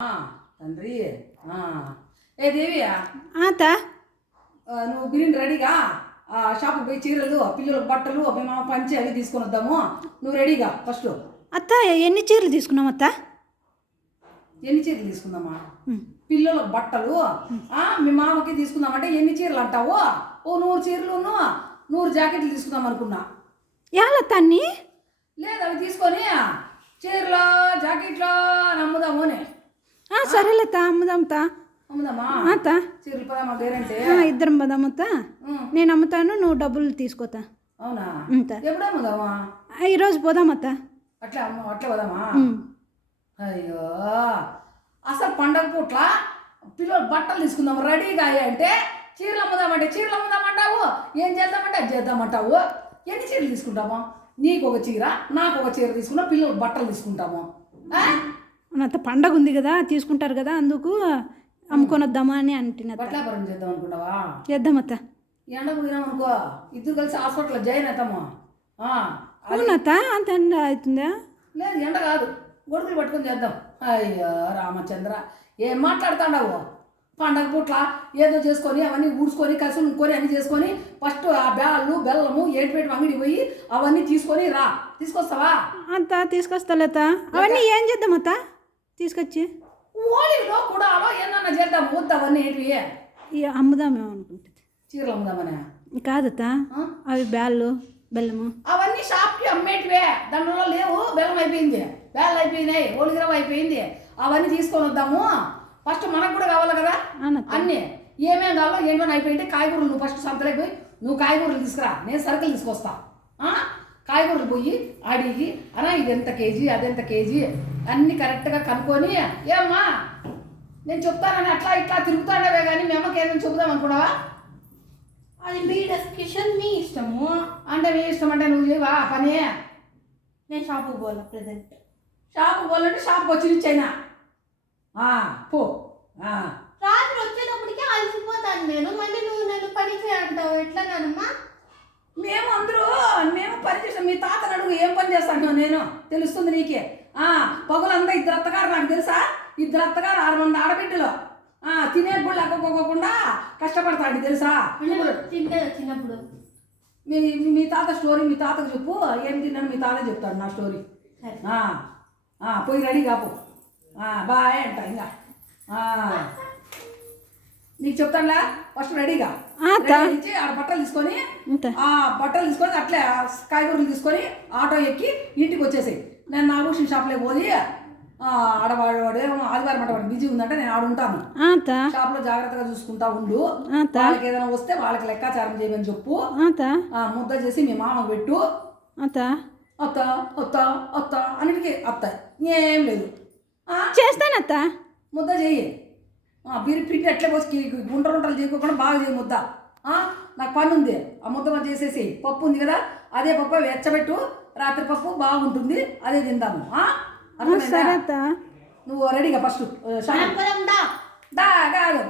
తండ్రి ఏ దేవి అత్త నువ్వు బిర్యానీ రెడీగా షాపుకి పోయి చీరలు పిల్లలకు బట్టలు మేము పంచి అవి తీసుకొని వద్దాము. నువ్వు రెడీగా ఫస్ట్. అత్త ఎన్ని చీరలు తీసుకున్నాం అత్త? ఎన్ని చీరలు తీసుకుందామా? పిల్లలకు బట్టలు మీ మామకి తీసుకుందామంటే ఎన్ని చీరలు అంటావు? ఓ 100 చీరలు 100 జాకెట్లు తీసుకుందాం అనుకున్నా. యాలత్త అన్ని లేదు అవి తీసుకొని చీరలు జాకెట్లు అమ్ముదాము అని. సరేలేత అమ్ముదాంతా. అమ్ముదామా అత్త? చీరలు పదామా గ్యారంటీ? ఇద్దరం పదామత్త. నేను అమ్ముతాను, నువ్వు డబ్బులు తీసుకోతా. అవునా? అంత ఎప్పుడు అమ్ముదామా? ఈరోజు పోదామత్త. అట్లా అట్లా పోదామా? అయ్యో అసలు పండగ పూట్ల పిల్లలు బట్టలు తీసుకుందాం రెడీగా అంటే చీరలు అమ్ముదామంటే చీరలు అమ్ముదామంటావు, ఏం చేద్దామంటే అది చేద్దామంటావు. ఎన్ని చీరలు తీసుకుంటాము? నీకు ఒక చీర నాకు ఒక చీర తీసుకున్నా, పిల్లలకు బట్టలు తీసుకుంటాము. అంత పండగ ఉంది కదా, తీసుకుంటారు కదా, అందుకు అమ్ముకొని వద్దామా అని అంటున్నా. బట్టలాపరం చేద్దాం అనుకుంటావా? చేద్దామత్త. ఎండకు పోయినాం అనుకో ఇద్దరు కలిసి హాస్పిటల్లో జాయిన్ అవుతాము. అవునత్త? అంత ఎండ అవుతుందా? లేదు ఎండ కాదు, గొడుగులు పట్టుకొని చేద్దాం. అయ్యో రామచంద్ర ఏం మాట్లాడుతాడావు? పండగ పూట్ల ఏదో చేసుకొని అవన్నీ ఊడ్చుకొని కసులు ఇంకొని అన్నీ చేసుకొని ఫస్ట్ ఆ బ్యాళ్ళు బెల్లము ఏటిపేటి అంగడి పోయి అవన్నీ తీసుకొని రా. తీసుకొస్తావా? అంత తీసుకొస్తాలేత. అవన్నీ ఏం చేద్దామత్త తీసుకొచ్చి? ఓలిలో కూడా ఏమన్నా చేద్దాం. వద్దు అవన్నీ ఏంటివి అమ్ముదామేమో అనుకుంటుంది. చీరలు అమ్ముదామనే కాదత్త, అవి బ్యాళ్ళు బెల్లము అవన్నీ షాప్కి అమ్మేటివే, దాంట్లో లేవు. బెల్లం అయిపోయింది, బ్యాళ్ళు అయిపోయినాయి, ఓలిగిరవ అయిపోయింది. అవన్నీ తీసుకొని వద్దాము. ఫస్ట్ మనకు కూడా కావాలి కదా అన్నీ. ఏమేమి కావాలో ఏంటో అయిపోయింది. కాయగూరలు నువ్వు ఫస్ట్ సంతలోకి పోయి నువ్వు కాయగూరలు తీసుకురా, నేను సరుకులు తీసుకొస్తా. కాయగూరలు పోయి అడిగి అనా ఇది ఎంత కేజీ అదెంత కేజీ అన్నీ కరెక్ట్గా కనుక్కొని ఏమ్మా నేను చెప్తానని అట్లా ఇట్లా తిరుగుతాడవే కానీ మీ అమ్మకి ఏదైనా చెబుదాం అనుకున్నావా? అది మీ డిస్కషన్, మీ ఇష్టము. అంటే మీ ఇష్టం అంటే నువ్వు చేయవా పని? నేను షాపుకి పోవాలి ప్రజెంట్. షాపుకి పోవాలంటే షాప్కి వచ్చి ఇచ్చైనా పో. రాత్రి వచ్చేటప్పటికి అలసిపోతాను నేను. మళ్ళీ నువ్వు నన్ను పని చేయంటావు ఎట్లా నానమ్మా? మేము పని చేస్తాం. మీ తాతను అడుగు ఏం పని చేస్తాను నేను, తెలుస్తుంది నీకే. పగులంతా 2 అత్తగారు నాకు తెలుసా? 2 అత్తగారు 6 మంది ఆడబిడ్డలు తినే కూడా లేకపోకుండా కష్టపడతాడు తెలుసా? చిన్నప్పుడు మీ తాత స్టోరీ మీ తాతకు చెప్పు. ఏం తిన్నాను మీ తాత చెప్తాడు నా స్టోరీ. పోయి రెడీ కాపు. బాయ్ అంట. ఇంకా నీకు చెప్తానులే. ఫస్ట్ రెడీగా ఇచ్చి ఆడ బట్టలు తీసుకొని అట్లే కాయగూరలు తీసుకొని ఆటో ఎక్కి ఇంటికి వచ్చేసాయి. నేను నాగభూషణ్ షాప్లోకి పోయి ఆడ వాడు ఆదివారం అంటే వాడు బిజీ ఉందంటే నేను ఆడ ఉంటాను. షాప్లో జాగ్రత్తగా చూసుకుంటా ఉండు. వాళ్ళకి ఏదైనా వస్తే వాళ్ళకి లెక్కాచారం చేయమని చెప్పు. ముద్ద చేసి మీ మామకు పెట్టు. అత్త అత్త అత్త అన్నిటికీ అత్త, ఏం లేదు. చేస్తానత్త. ముద్ద చెయ్యి. పిండి ఎట్లే పోసి గుంటలు చేయకుండా బాగా చేయి ముద్ద. నాకు పని ఉంది, ఆ ముద్ద మనం చేసేసి పప్పు ఉంది కదా అదే పప్పు వెచ్చబెట్టు. రాత్రి పప్పు బాగుంటుంది, అదే తిందాము. సరే అత్త. నువ్వు రెడీగా ఫస్ట్ కాదు